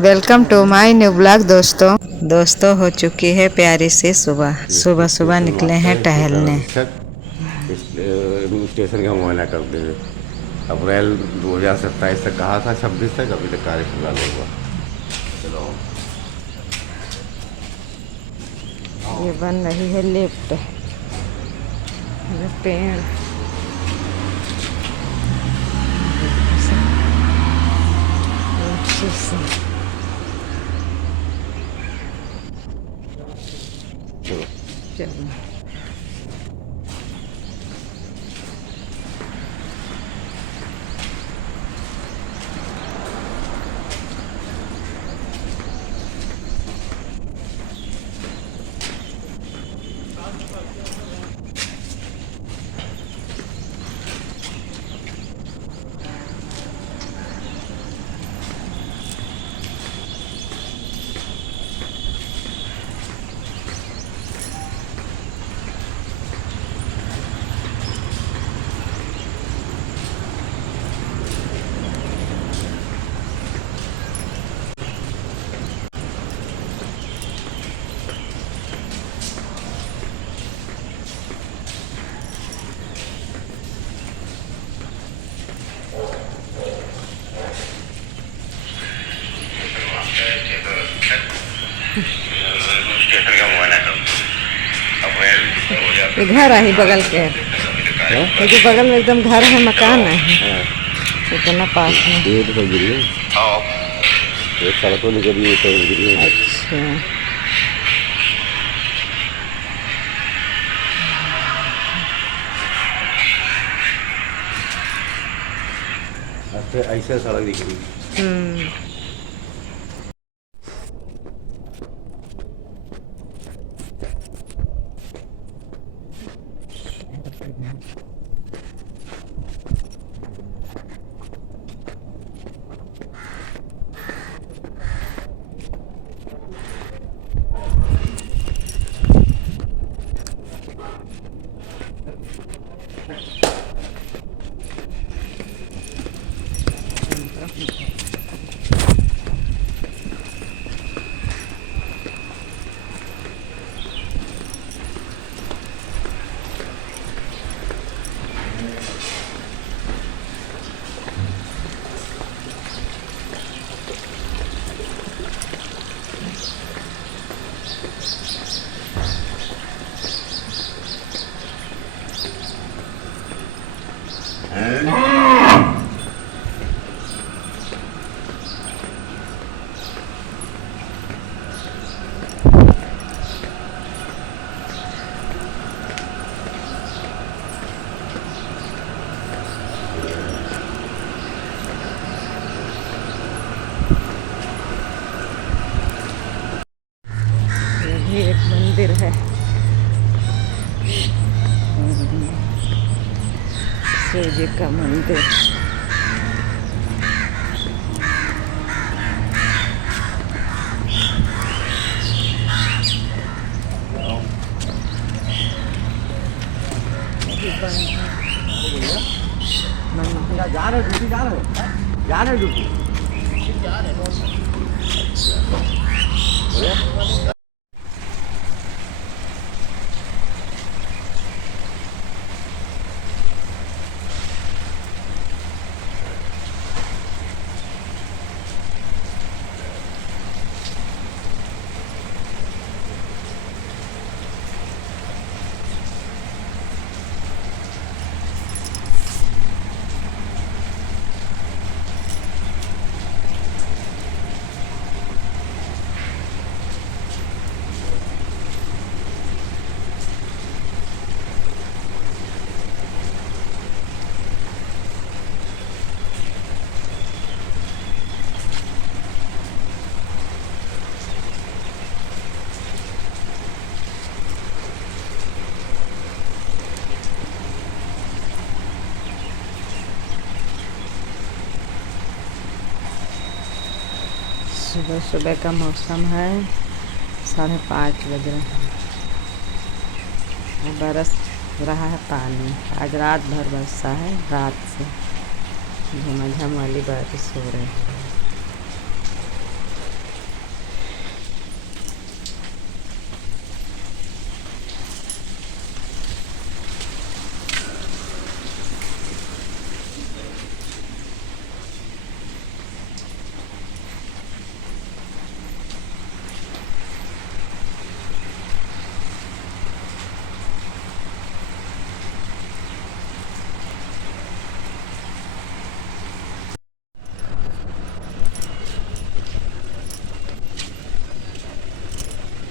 Welcome to my new blog. दोस्तों हो चुकी है प्यारी सी सुबह। सुबह सुबह निकले हैं टहलने। स्टेशन का मुआयना कर देंगे। अप्रैल 2027 तक कहा था, 26 तक, अभी तक कार्य पूरा नहीं हुआ। चलो ये बन रही है लिफ्ट। पेड़ चलो चलो। स्टेशन का मुआयना कर दो। अप्रैल ये घर है ही बगल के। ये जो बगल में एकदम घर है, मकान है इतना पास में। ये तो सब गिरी है। एक सड़कों निकली है, तो गिरी है। अच्छा, ऐसे सड़क दिख रही है। ये भी एक मंदिर है। शिव जी का मंदिर। जा रहे ड्यूटी, जा रहे ड्यूटी। सुबह सुबह का मौसम है, 5:30 बज रहे हैं। बरस रहा है पानी। आज रात भर बरसा है, रात से झमाझम वाली बारिश हो रही है।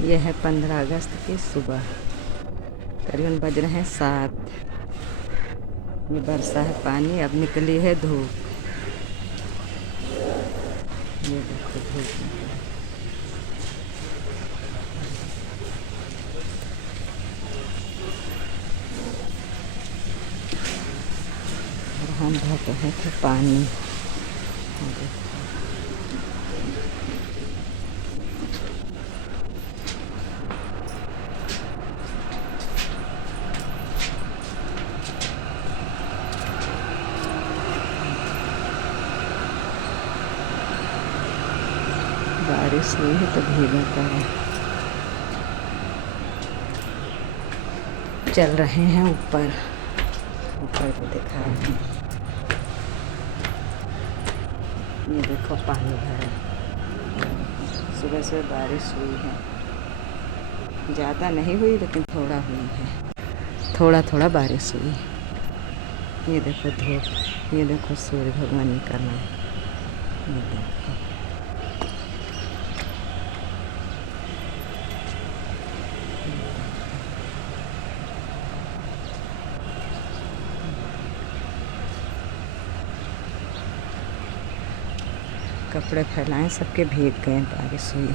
यह है 15 अगस्त की सुबह, करीबन बज रहे हैं 7। ये बरसा है पानी, अब निकली है धूप। ये देखो धूप निकली। और हम बहते हैं कि पानी। बारिश हुई है तो भीगा है। चल रहे हैं ऊपर को दिखा रहे हैं। ये देखो पानी भरा। सुबह से बारिश हुई है, ज़्यादा नहीं हुई लेकिन थोड़ा हुई है, थोड़ा थोड़ा बारिश हुई। ये देखो धूप, ये देखो सूर्य भगवान निकल रहे हैं। ये देखो कपड़े फैलाएं, सबके भीग गए, बारिश हुई।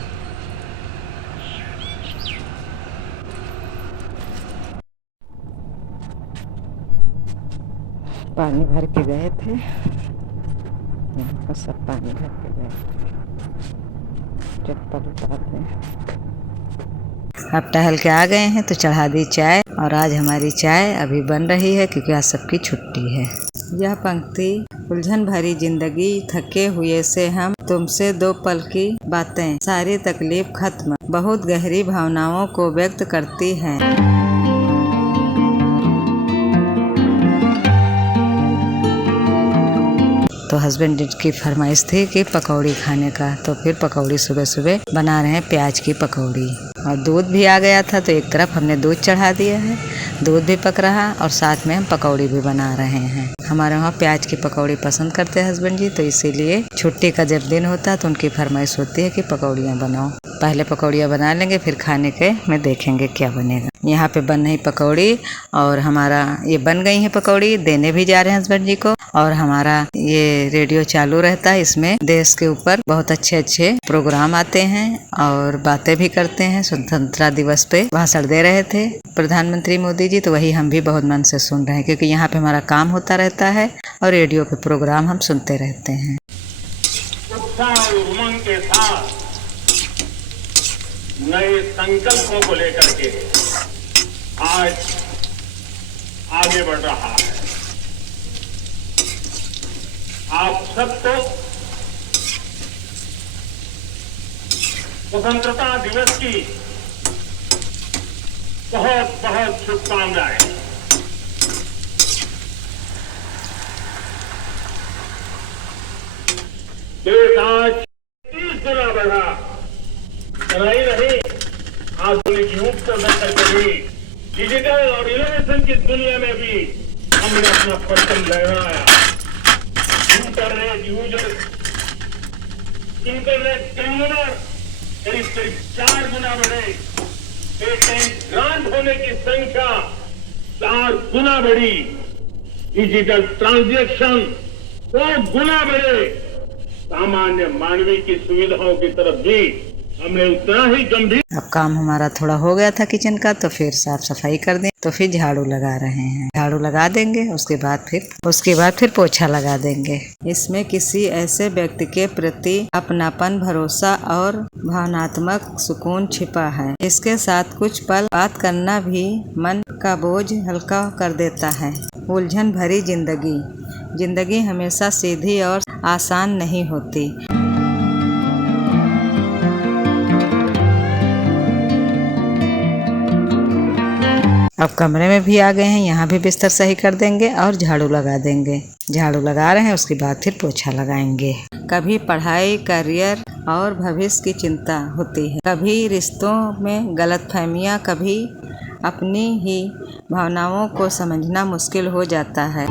पानी भर के गए थे, यहाँ पर सब पानी भर के गए। चप्पल उतारते हैं। अब टहल के आ गए हैं तो चढ़ा दी चाय, और आज हमारी चाय अभी बन रही है क्योंकि आज सबकी छुट्टी है। यह पंक्ति उलझन भरी जिंदगी, थके हुए से हम, तुमसे 2 पल की बातें, सारी तकलीफ खत्म, बहुत गहरी भावनाओं को व्यक्त करती हैं। तो हस्बैंड की फरमाइश थी कि पकौड़ी खाने का, तो फिर पकौड़ी सुबह सुबह बना रहे हैं, प्याज की पकौड़ी। और दूध भी आ गया था तो एक तरफ हमने दूध चढ़ा दिया है, दूध भी पक रहा और साथ में हम पकौड़ी भी बना रहे हैं। हमारे वहाँ प्याज की पकौड़ी पसंद करते हैं हस्बैंड जी, तो इसीलिए छुट्टी का जब दिन होता है तो उनकी फरमाइश होती है कि पकौड़ियाँ बनाओ। पहले पकौड़ियाँ बना लेंगे, फिर खाने के में देखेंगे क्या बनेगा। यहाँ पे बन रही पकौड़ी, और हमारा ये बन गई है पकौड़ी, देने भी जा रहे हैं हस्बैंड जी को। और हमारा ये रेडियो चालू रहता है, इसमें देश के ऊपर बहुत अच्छे अच्छे प्रोग्राम आते हैं और बातें भी करते हैं। स्वतंत्रता दिवस पे भाषण दे रहे थे प्रधानमंत्री मोदी जी, तो वही हम भी बहुत मन से सुन रहे हैं क्योंकि यहाँ पे हमारा काम होता रहता है और रेडियो पे प्रोग्राम हम सुनते रहते हैं। उत्साह और उमंग के साथ नए संकल्पों को लेकर के आज आगे बढ़ रहा है। आप सबको स्वतंत्रता दिवस की बहुत बहुत शुभकामनाएं। देश आज 30 गुना बढ़ा, नहीं आधुनिक युग को लेकर के भी, डिजिटल और इनोवेशन की दुनिया में भी हमने अपना परचम लहराया। इंटरनेट यूजर, इंटरनेट कंज्यूमर करीब 4 गुना बढ़े, पेटेंट ग्रांट होने की संख्या 4 गुना बढ़ी, डिजिटल ट्रांजैक्शन 100 गुना बढ़े, सामान्य मानवीय की सुविधाओं की तरफ भी हमने उतना ही गंभीर। अब काम हमारा थोड़ा हो गया था किचन का, तो फिर साफ सफाई कर दें, तो फिर झाड़ू लगा रहे हैं। झाड़ू लगा देंगे, उसके बाद फिर पोछा लगा देंगे। इसमें किसी ऐसे व्यक्ति के प्रति अपनापन, भरोसा और भावनात्मक सुकून छिपा है। इसके साथ कुछ पल बात करना भी मन का बोझ हल्का कर देता है। उलझन भरी जिंदगी हमेशा सीधी और आसान नहीं होती। अब कमरे में भी आ गए हैं, यहाँ भी बिस्तर सही कर देंगे और झाड़ू लगा देंगे। झाड़ू लगा रहे हैं, उसके बाद फिर पोछा लगाएंगे। कभी पढ़ाई, करियर और भविष्य की चिंता होती है, कभी रिश्तों में गलतफहमियाँ, कभी अपनी ही भावनाओं को समझना मुश्किल हो जाता है।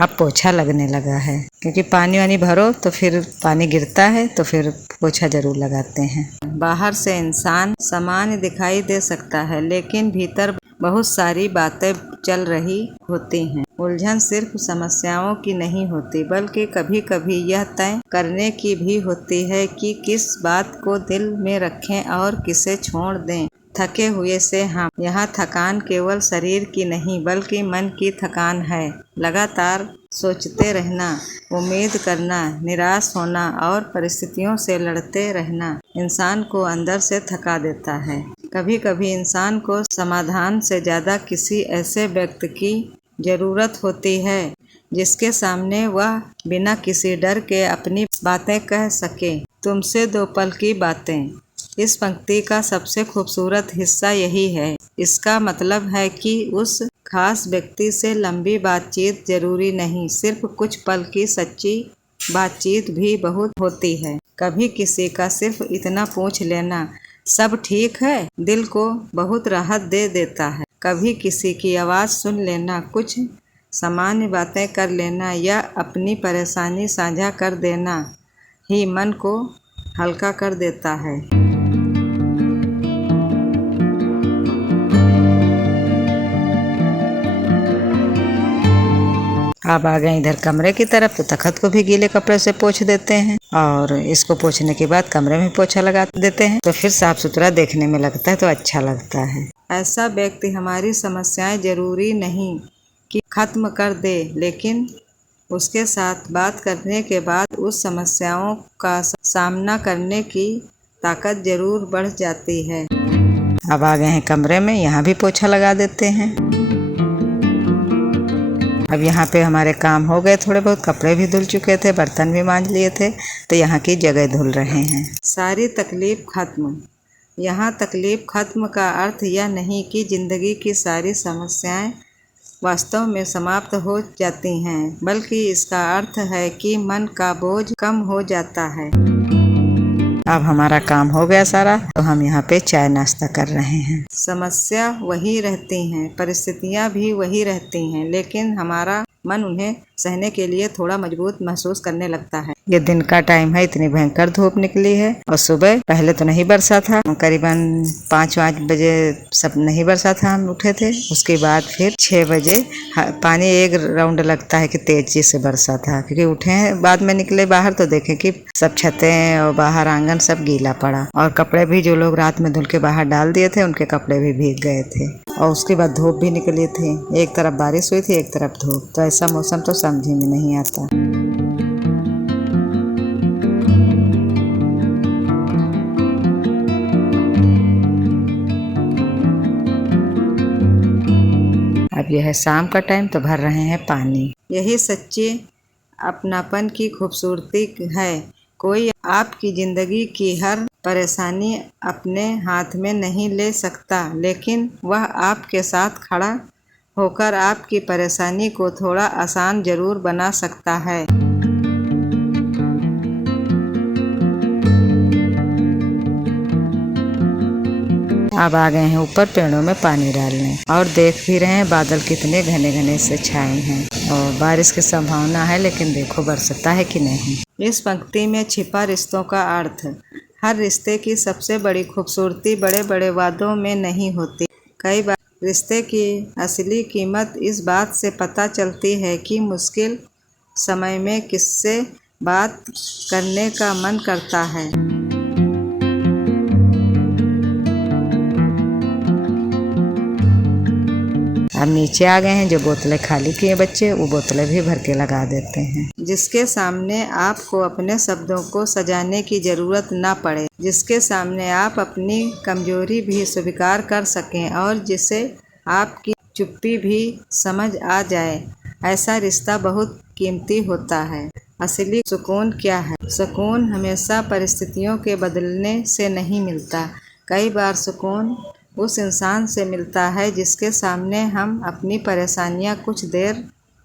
अब पोछा लगने लगा है, क्योंकि पानी वानी भरो तो फिर पानी गिरता है तो फिर पोछा जरूर लगाते हैं। बाहर से इंसान सामान्य दिखाई दे सकता है, लेकिन भीतर बहुत सारी बातें चल रही होती हैं। उलझन सिर्फ समस्याओं की नहीं होती, बल्कि कभी कभी यह तय करने की भी होती है कि किस बात को दिल में रखें और किसे छोड़ दें। थके हुए से हम यहाँ थकान केवल शरीर की नहीं बल्कि मन की थकान है। लगातार सोचते रहना, उम्मीद करना, निराश होना और परिस्थितियों से लड़ते रहना इंसान को अंदर से थका देता है। कभी कभी इंसान को समाधान से ज़्यादा किसी ऐसे व्यक्ति की ज़रूरत होती है जिसके सामने वह बिना किसी डर के अपनी बातें कह सके। तुमसे 2 पल की बातें। इस पंक्ति का सबसे खूबसूरत हिस्सा यही है। इसका मतलब है कि उस खास व्यक्ति से लंबी बातचीत जरूरी नहीं, सिर्फ कुछ पल की सच्ची बातचीत भी बहुत होती है। कभी किसी का सिर्फ इतना पूछ लेना, सब ठीक है, दिल को बहुत राहत दे देता है। कभी किसी की आवाज़ सुन लेना, कुछ सामान्य बातें कर लेना या अपनी परेशानी साझा कर देना ही मन को हल्का कर देता है। अब आ गए इधर कमरे की तरफ, तो तखत को भी गीले कपड़े से पोंछ देते हैं और इसको पोंछने के बाद कमरे में पोछा लगा देते हैं, तो फिर साफ सुथरा देखने में लगता है, तो अच्छा लगता है। ऐसा व्यक्ति हमारी समस्याएं जरूरी नहीं कि खत्म कर दे, लेकिन उसके साथ बात करने के बाद उस समस्याओं का सामना करने की ताकत जरूर बढ़ जाती है। अब आ गए हैं कमरे में, यहाँ भी पोछा लगा देते हैं। अब यहाँ पे हमारे काम हो गए, थोड़े बहुत कपड़े भी धुल चुके थे, बर्तन भी मांज लिए थे, तो यहाँ की जगह धुल रहे हैं। सारी तकलीफ खत्म। यहाँ तकलीफ खत्म का अर्थ यह नहीं कि ज़िंदगी की सारी समस्याएं वास्तव में समाप्त हो जाती हैं, बल्कि इसका अर्थ है कि मन का बोझ कम हो जाता है। अब हमारा काम हो गया सारा, तो हम यहाँ पे चाय नाश्ता कर रहे हैं। समस्या वही रहती हैं, परिस्थितियाँ भी वही रहती हैं, लेकिन हमारा मन उन्हें सहने के लिए थोड़ा मजबूत महसूस करने लगता है। ये दिन का टाइम है, इतनी भयंकर धूप निकली है, और सुबह पहले तो नहीं बरसा था, करीबन 5 बजे सब नहीं बरसा था, हम उठे थे। उसके बाद फिर 6 बजे पानी एक राउंड लगता है कि तेजी से बरसा था, क्योंकि उठे हैं बाद में निकले बाहर तो देखे कि सब छतें और बाहर आंगन सब गीला पड़ा, और कपड़े भी जो लोग रात में धुल के बाहर डाल दिए थे उनके कपड़े भी भीग गए थे। और उसके बाद धूप भी निकली थी, एक तरफ बारिश हुई थी एक तरफ धूप, तो ऐसा मौसम तो समझ में नहीं आता। अब यह है शाम का टाइम, तो भर रहे हैं पानी। यही सच्चे अपनापन की खूबसूरती है। कोई आपकी ज़िंदगी की हर परेशानी अपने हाथ में नहीं ले सकता, लेकिन वह आपके साथ खड़ा होकर आपकी परेशानी को थोड़ा आसान जरूर बना सकता है। अब आ गए हैं ऊपर पेड़ों में पानी डालने, और देख भी रहे हैं बादल कितने घने घने से छाए हैं, और बारिश की संभावना है, लेकिन देखो बरसता है कि नहीं। इस पंक्ति में छिपा रिश्तों का अर्थ। हर रिश्ते की सबसे बड़ी खूबसूरती बड़े बड़े वादों में नहीं होती। कई बार रिश्ते की असली कीमत इस बात से पता चलती है कि मुश्किल समय में किससे बात करने का मन करता है। अब नीचे आ गए हैं, जो बोतलें खाली किए बच्चे वो बोतलें भी भर के लगा देते हैं, जिसके सामने आपको अपने शब्दों को सजाने की ज़रूरत ना पड़े, जिसके सामने आप अपनी कमजोरी भी स्वीकार कर सकें और जिसे आपकी चुप्पी भी समझ आ जाए। ऐसा रिश्ता बहुत कीमती होता है। असली सुकून क्या है? सुकून हमेशा परिस्थितियों के बदलने से नहीं मिलता। कई बार सुकून उस इंसान से मिलता है जिसके सामने हम अपनी परेशानियां कुछ देर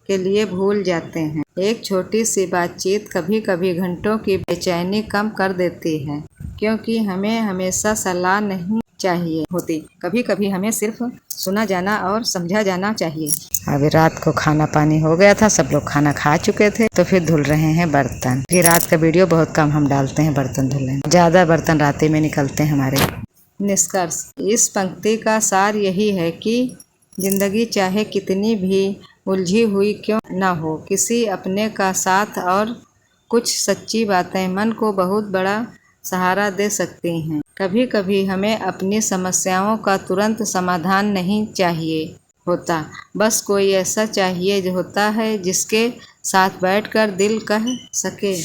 के लिए भूल जाते हैं। एक छोटी सी बातचीत कभी कभी घंटों की बेचैनी कम कर देती है, क्योंकि हमें हमेशा सलाह नहीं चाहिए होती। कभी कभी हमें सिर्फ सुना जाना और समझा जाना चाहिए। अभी रात को खाना पानी हो गया था, सब लोग खाना खा चुके थे, तो फिर धुल रहे हैं बर्तन। फिर रात का वीडियो बहुत कम हम डालते हैं बर्तन धुलने में, ज्यादा बर्तन रात में निकलते हैं हमारे। निष्कर्ष, इस पंक्ति का सार यही है कि जिंदगी चाहे कितनी भी उलझी हुई क्यों न हो, किसी अपने का साथ और कुछ सच्ची बातें मन को बहुत बड़ा सहारा दे सकती हैं। कभी कभी हमें अपनी समस्याओं का तुरंत समाधान नहीं चाहिए होता, बस कोई ऐसा चाहिए जो होता है जिसके साथ बैठकर दिल कह सके,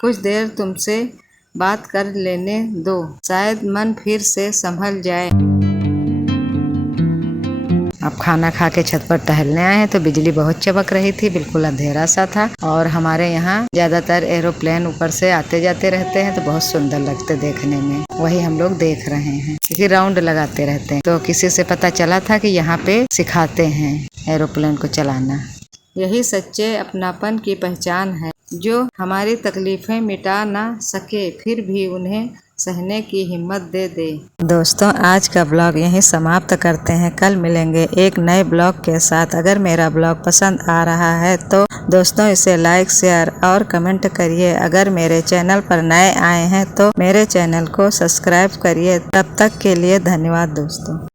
कुछ देर तुमसे बात कर लेने दो, शायद मन फिर से संभल जाए। अब खाना खा के छत पर टहलने आए हैं तो बिजली बहुत चमक रही थी, बिल्कुल अंधेरा सा था। और हमारे यहाँ ज्यादातर एरोप्लेन ऊपर से आते जाते रहते हैं तो बहुत सुंदर लगते देखने में, वही हम लोग देख रहे हैं क्योंकि राउंड लगाते रहते हैं। तो किसी से पता चला था कि यहाँ पे सिखाते हैं एरोप्लेन को चलाना। यही सच्चे अपनापन की पहचान है, जो हमारी तकलीफें मिटा ना सके फिर भी उन्हें सहने की हिम्मत दे दे। दोस्तों, आज का ब्लॉग यहीं समाप्त करते हैं, कल मिलेंगे एक नए ब्लॉग के साथ। अगर मेरा ब्लॉग पसंद आ रहा है तो दोस्तों इसे लाइक, शेयर और कमेंट करिए। अगर मेरे चैनल पर नए आए हैं तो मेरे चैनल को सब्सक्राइब करिए। तब तक के लिए धन्यवाद दोस्तों।